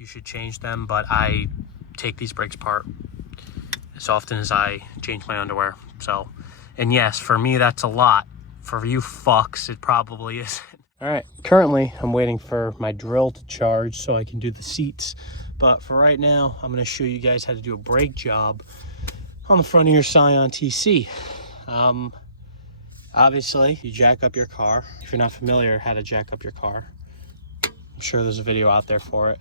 you should change them, but I take these brakes apart as often as I change my underwear. So, and yes, for me, that's a lot. For you fucks, it probably isn't. All right, currently I'm waiting for my drill to charge so I can do the seats. But for right now, I'm gonna show you guys how to do a brake job on the front of your Scion TC. Obviously, you jack up your car. If you're not familiar how to jack up your car, I'm sure there's a video out there for it.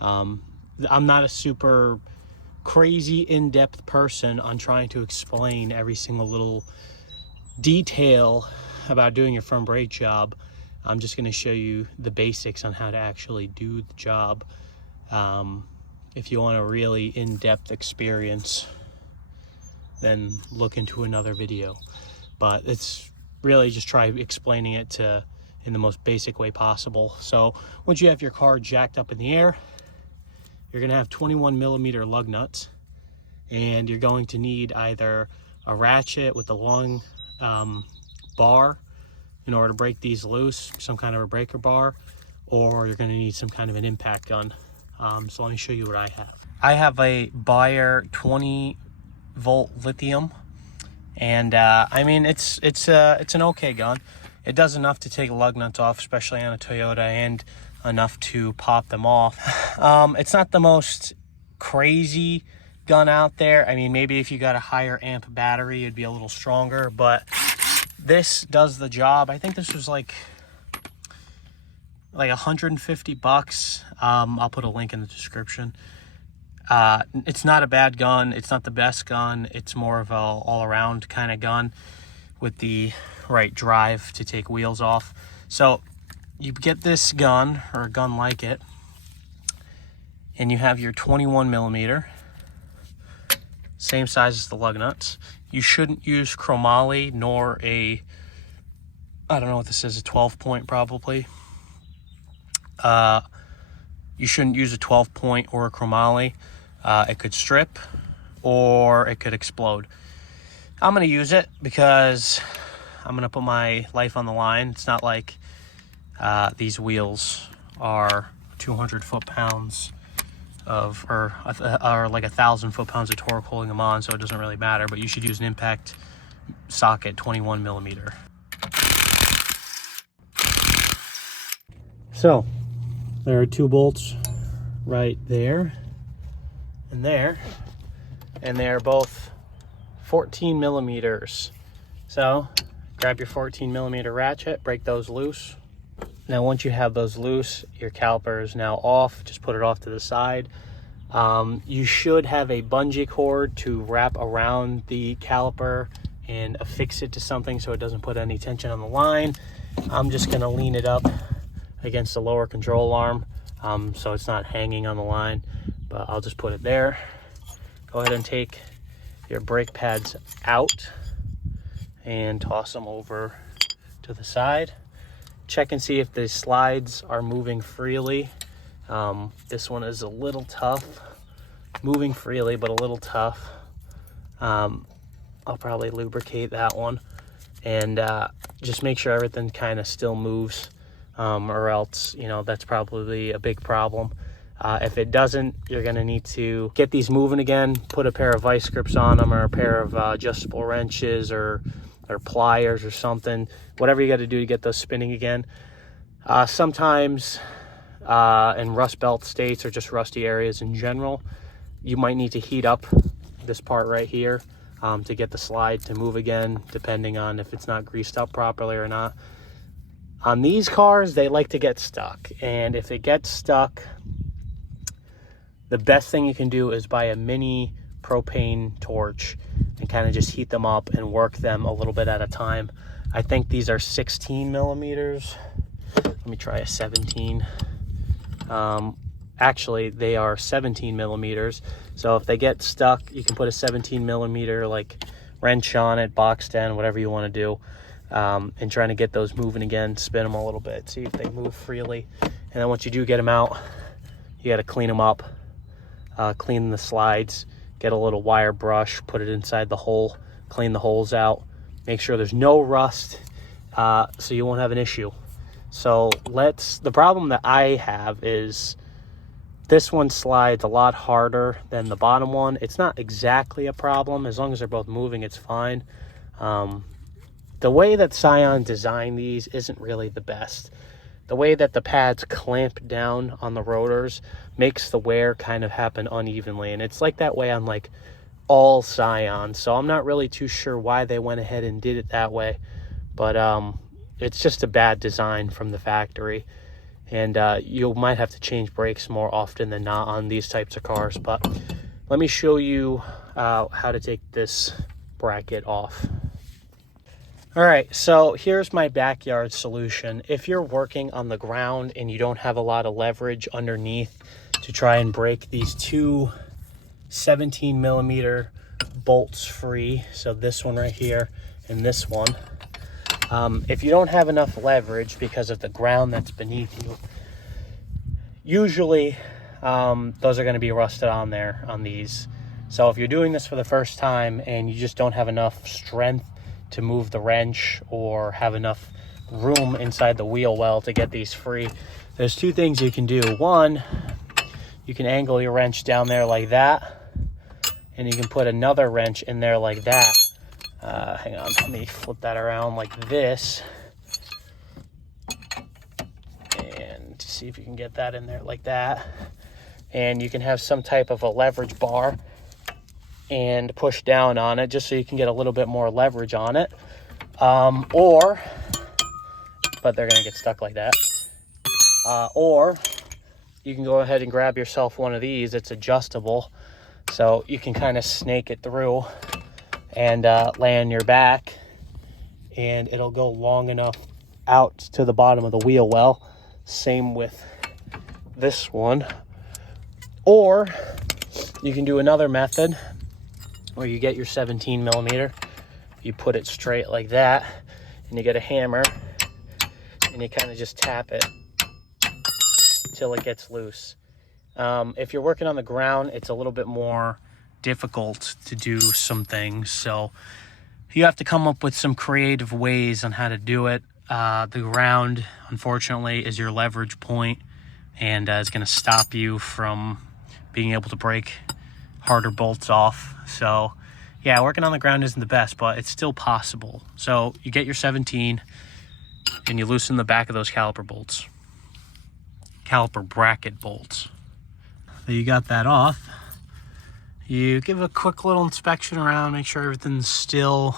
I'm not a super crazy in-depth person on trying to explain every single little detail about doing your front brake job. I'm just going to show you the basics on how to actually do the job. If you want a really in-depth experience, then look into another video. But it's really just try explaining it in the most basic way possible. So once you have your car jacked up in the air, you're going to have 21mm lug nuts, and you're going to need either a ratchet with a long bar in order to break these loose, some kind of a breaker bar, or you're going to need some kind of an impact gun. So let me show you what I have. I have a Bayer 20-volt lithium, and I mean it's an okay gun. It does enough to take lug nuts off, especially on a Toyota, and enough to pop them off. It's not the most crazy gun out there. I mean, maybe if you got a higher amp battery, it'd be a little stronger, but this does the job. I think this was like $150. I'll put a link in the description. It's not a bad gun. It's not the best gun. It's more of a all-around kind of gun with the right drive to take wheels off. So you get this gun, or a gun like it, and you have your 21mm, same size as the lug nuts. You shouldn't use chromoly nor I don't know what this is, a 12-point probably. You shouldn't use a 12-point or a chromoly. It could strip or it could explode. I'm going to use it because I'm going to put my life on the line. It's not like these wheels are 200 foot-pounds or like 1,000 foot-pounds of torque holding them on, so it doesn't really matter. But you should use an impact socket 21mm. So there are 2 bolts right there and there, and they are both 14mm. So grab your 14mm ratchet, break those loose. Now once you have those loose, your caliper is now off. Just put it off to the side. You should have a bungee cord to wrap around the caliper and affix it to something so it doesn't put any tension on the line. I'm just going to lean it up against the lower control arm so it's not hanging on the line, but I'll just put it there. Go ahead and take your brake pads out and toss them over to the side. Check and see if the slides are moving freely. This one is a little tough, moving freely, but a little tough. I'll probably lubricate that one, and just make sure everything kind of still moves, or else, you know, that's probably a big problem. If it doesn't, you're going to need to get these moving again, put a pair of vice grips on them, or a pair of adjustable wrenches, or pliers or something, whatever you got to do to get those spinning again. Sometimes in rust belt states or just rusty areas in general, you might need to heat up this part right here to get the slide to move again, depending on if it's not greased up properly or not. On these cars, they like to get stuck, and if it gets stuck, the best thing you can do is buy a mini propane torch and kind of just heat them up and work them a little bit at a time. I think these are 16mm. Let me try a 17. Actually, they are 17mm. So if they get stuck, you can put a 17mm like wrench on it, boxed in, whatever you want to do, and trying to get those moving again. Spin them a little bit, see if they move freely. And then once you do get them out, you got to clean them up, clean the slides, get a little wire brush, put it inside the hole, clean the holes out, make sure there's no rust, so you won't have an issue. So the problem that I have is This one slides a lot harder than the bottom one. It's not exactly a problem. As long as they're both moving, it's fine. The way that Scion designed these isn't really the best. The way that the pads clamp down on the rotors makes the wear kind of happen unevenly. And it's like that way on like all Scion. So I'm not really too sure why they went ahead and did it that way. But it's just a bad design from the factory. And you might have to change brakes more often than not on these types of cars. But let me show you how to take this bracket off. All right, so here's my backyard solution. If you're working on the ground and you don't have a lot of leverage underneath to try and break these two 17 millimeter bolts free, so this one right here and this one, if you don't have enough leverage because of the ground that's beneath you, usually those are going to be rusted on there on these. So if you're doing this for the first time and you just don't have enough strength to move the wrench or have enough room inside the wheel well to get these free, there's two things you can do. One, you can angle your wrench down there like that, and you can put another wrench in there like that. Hang on, let me flip that around like this, and see if you can get that in there like that. And you can have some type of a leverage bar and push down on it just so you can get a little bit more leverage on it. But they're gonna get stuck like that. Or you can go ahead and grab yourself one of these. It's adjustable, so you can kind of snake it through and lay on your back, and it'll go long enough out to the bottom of the wheel well. Same with this one. Or you can do another method where you get your 17 millimeter, you put it straight like that, and you get a hammer and you kind of just tap it till it gets loose. If you're working on the ground, it's a little bit more difficult to do some things, so you have to come up with some creative ways on how to do it. The ground, unfortunately, is your leverage point, and it's going to stop you from being able to break harder bolts off. So yeah, working on the ground isn't the best, but it's still possible. So you get your 17 and you loosen the back of those caliper bolts, caliper bracket bolts. So you got that off. You give a quick little inspection around, make sure everything's still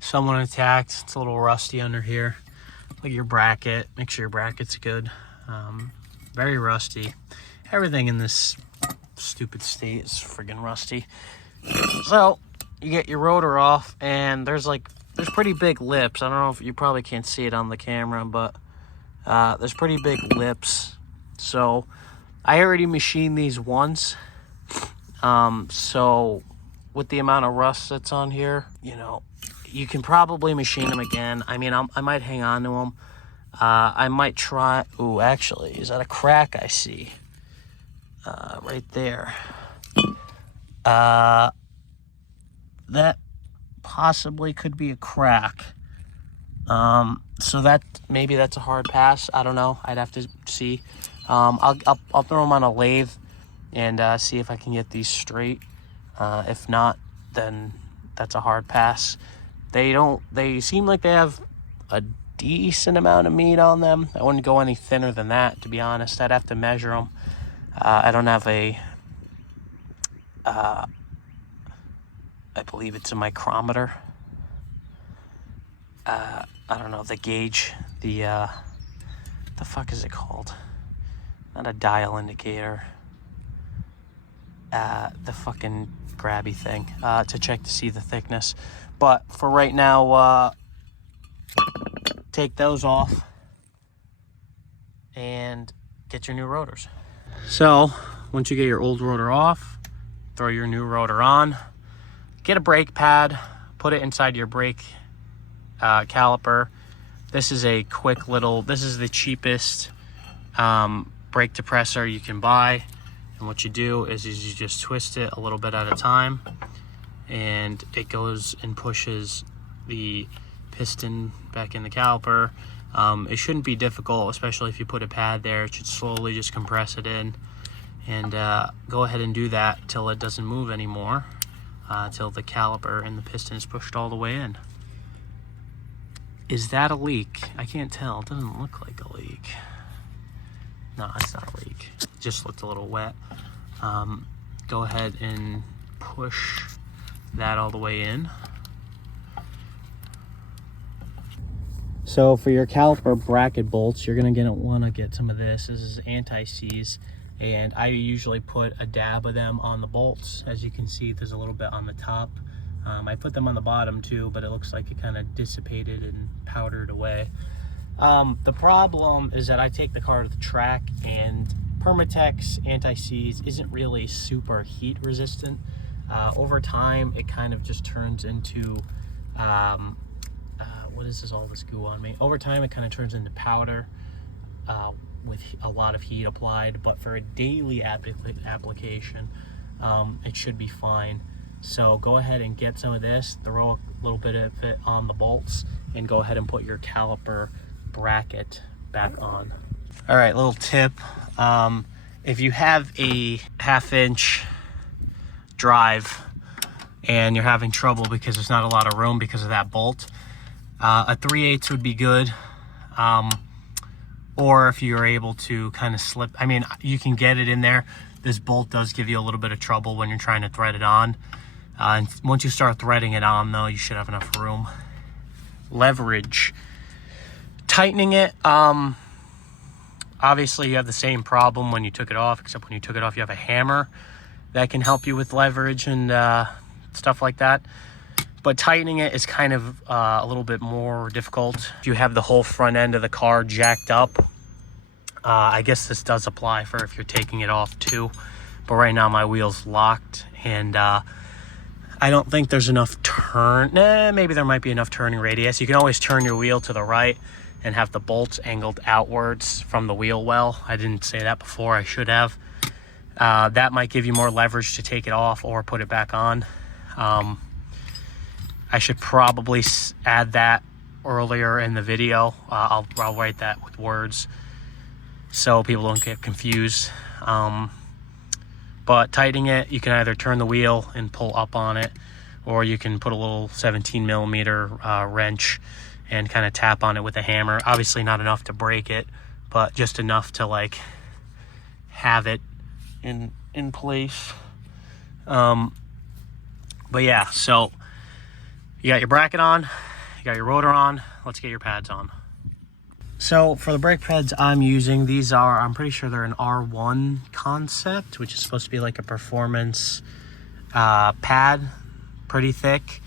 somewhat intact. It's a little rusty under here. Look at your bracket, make sure your bracket's good. Very rusty. Everything in this stupid state is friggin' rusty. So you get your rotor off, and there's pretty big lips. I don't know if you probably can't see it on the camera, but there's pretty big lips. So I already machined these once. So with the amount of rust that's on here, you know, you can probably machine them again. I mean, I might hang on to them. I might try. Ooh, actually, is that a crack I see? Right there. That possibly could be a crack. So maybe that's a hard pass. I don't know. I'd have to see. I'll throw them on a lathe and see if I can get these straight. If not, then that's a hard pass. They seem like they have a decent amount of meat on them. I wouldn't go any thinner than that, to be honest. I'd have to measure them. I don't have I believe it's a micrometer. I don't know, the gauge, the fuck is it called? Not a dial indicator. The fucking grabby thing, to check to see the thickness. But for right now, take those off and get your new rotors. So once you get your old rotor off, throw your new rotor on, get a brake pad, put it inside your brake caliper. This is a quick little, this is the cheapest brake depressor you can buy. And what you do is you just twist it a little bit at a time, and it goes and pushes the piston back in the caliper. It shouldn't be difficult, especially if you put a pad there. It should slowly just compress it in, And go ahead and do that till it doesn't move anymore, till the caliper and the piston is pushed all the way in. Is that a leak? I can't tell. It doesn't look like a leak. No, it's not a leak. It just looked a little wet. Go ahead and push that all the way in. So for your caliper bracket bolts, you're gonna want to get some of this. This is anti-seize, and I usually put a dab of them on the bolts. As you can see, there's a little bit on the top. I put them on the bottom too, but it looks like it kind of dissipated and powdered away. The problem is that I take the car to the track, and Permatex anti-seize isn't really super heat resistant. Over time, it kind of just turns into, what is this, all this goo on me? Over time, it kind of turns into powder with a lot of heat applied, but for a daily application, it should be fine. So go ahead and get some of this, throw a little bit of it on the bolts, and go ahead and put your caliper bracket back on. All right, little tip. If you have a 1/2 inch drive and you're having trouble because there's not a lot of room because of that bolt, a 3/8 would be good. Or if you're able to kind of slip, I mean, you can get it in there. This bolt does give you a little bit of trouble when you're trying to thread it on. And once you start threading it on, though, you should have enough room. Leverage. Tightening it, obviously you have the same problem when you took it off, except when you took it off, you have a hammer that can help you with leverage and stuff like that. But tightening it is kind of a little bit more difficult. If you have the whole front end of the car jacked up, I guess this does apply for if you're taking it off too. But right now my wheel's locked, and I don't think there's enough turn. Maybe there might be enough turning radius. You can always turn your wheel to the right and have the bolts angled outwards from the wheel well. I didn't say that before, I should have. That might give you more leverage to take it off or put it back on. I should probably add that earlier in the video. I'll write that with words so people don't get confused. But tightening it, you can either turn the wheel and pull up on it, or you can put a little 17mm wrench and kind of tap on it with a hammer. Obviously not enough to break it, but just enough to like have it in place. But yeah, so you got your bracket on, you got your rotor on, let's get your pads on. So for the brake pads I'm using, these are, I'm pretty sure they're an R1 concept, which is supposed to be like a performance pad, pretty thick.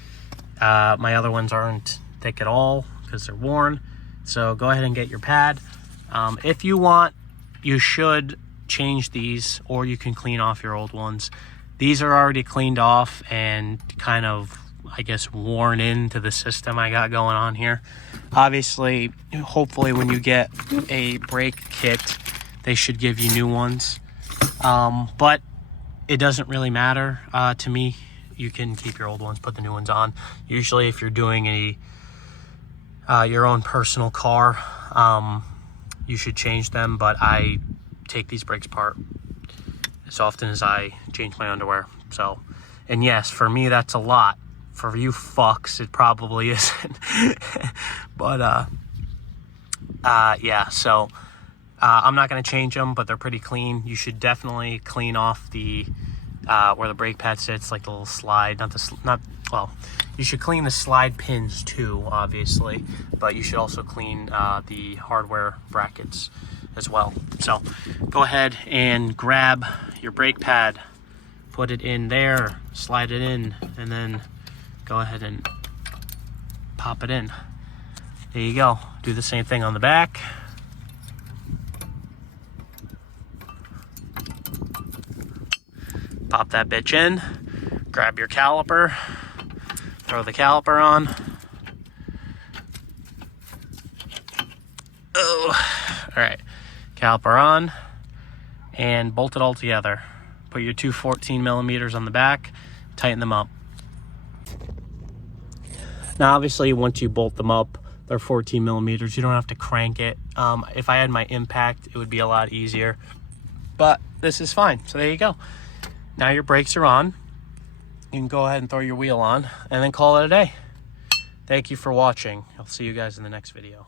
My other ones aren't thick at all because they're worn. So go ahead and get your pad. If you want, you should change these, or you can clean off your old ones. These are already cleaned off and kind of, I guess, worn into the system I got going on here. Obviously, hopefully when you get a brake kit, they should give you new ones. But it doesn't really matter to me. You can keep your old ones, put the new ones on. Usually if you're doing your own personal car, you should change them, but I take these brakes apart as often as I change my underwear. So, and yes, for me that's a lot. For you fucks, it probably isn't. But yeah, so I'm not going to change them, but they're pretty clean. You should definitely clean off the where the brake pad sits, like the little slide. Well, you should clean the slide pins too, obviously, but you should also clean the hardware brackets as well. So go ahead and grab your brake pad, put it in there, slide it in, and then go ahead and pop it in. There you go. Do the same thing on the back. Pop that bitch in. Grab your caliper. Throw the caliper on. Oh, all right. Caliper on and bolt it all together. Put your two 14mm on the back. Tighten them up. Now, obviously, once you bolt them up, they're 14mm. You don't have to crank it. If I had my impact, it would be a lot easier. but this is fine. So there you go. Now your brakes are on. You can go ahead and throw your wheel on and then call it a day. Thank you for watching. I'll see you guys in the next video.